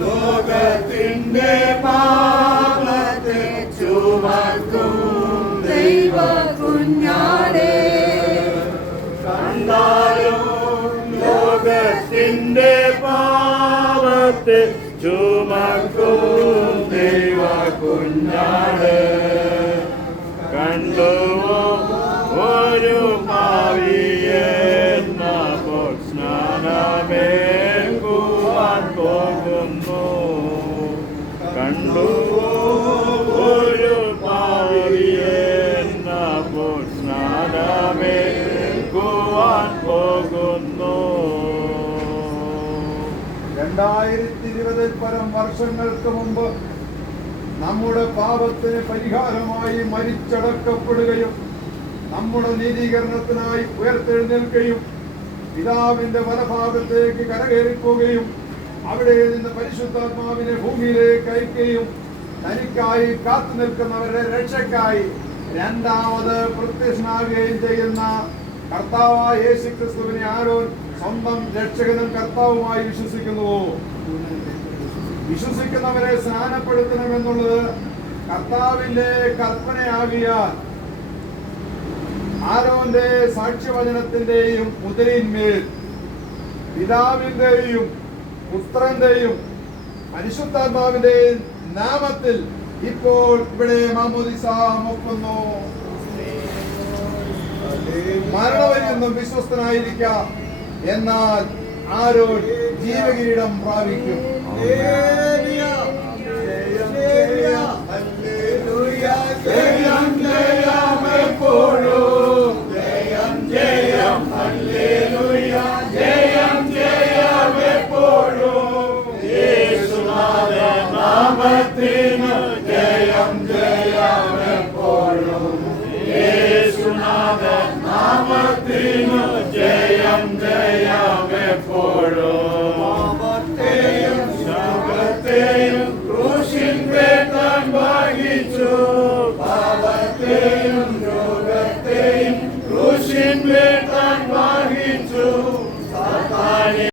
ലോകത്തിന്റെ പാപത്തെ ചുമക്കും ദൈവ കുഞ്ഞാടേ, കണ്ടാലും ലോകത്തിന്റെ പാപത്തെ ചുമക്കും ദൈവ കുഞ്ഞാടേ, കണ്ടുവോ ഒരു പാവിയെ സ്നാനമേൽക്കുവാൻ പോകുന്നു, കണ്ടുവോ ഒരു പാവിയെ സ്നാനമേൽക്കുവാൻ പോകുന്നു. 2020 പരം വർഷങ്ങൾക്ക് മുമ്പ് നമ്മുടെ പാപത്തിന് പരിഹാരമായി മരിച്ചടക്കപ്പെടുകയും നമ്മുടെ നീതീകരണത്തിനായി ഉയർത്തെഴുന്നേൽക്കുകയും പിതാവിന്റെ വലഭാഗത്തേക്ക് കരകയറിപ്പോവുകയും അവിടെ നിന്ന് പരിശുദ്ധാത്മാവിനെ ഭൂമിയിലേക്ക് അയക്കുകയും തനിക്കായി കാത്തു നിൽക്കുന്നവരുടെ രക്ഷയ്ക്കായി രണ്ടാമത് പ്രത്യക്ഷനാകുകയും ചെയ്യുന്ന കർത്താവായ യേശുക്രിസ്തുവിനെ ആരോൻ സ്വന്തം രക്ഷകനും കർത്താവുമായി വിശ്വസിക്കുന്നുവോ? വിശ്വസിക്കുന്നവരെ സ്നാനപ്പെടുത്തണമെന്നുള്ളത് കർത്താവിന്റെ കൽപ്പനയാകിയാൽ ആരോന്റെ സാക്ഷ്യവചനത്തിന്റെയും മുദ്രയിന്മേൽ പിതാവിന്റെയും പുത്രന്റെയും പരിശുദ്ധാത്മാവിന്റെയും നാമത്തിൽ ഇപ്പോൾ ഇവിടെ മാമോദിസ മുക്കുന്നു. മരണവരെയൊന്നും വിശ്വസ്തനായിരിക്കാം, എന്നാൽ ആരോൻ ജീവകിരീടം പ്രാപിക്കും. നാമത്തിനു ജയം ജയമെപ്പോഴും, യേശുനാഥൻ നാമത്തിനു ജയം ജയമെപ്പോഴും. പാപത്തെയും ശാപത്തെയും ക്രൂശിന്മേൽ താൻ വഹിച്ചു, പാപത്തെയും രോഗത്തെയും ക്രൂശിന്മേൽ താൻ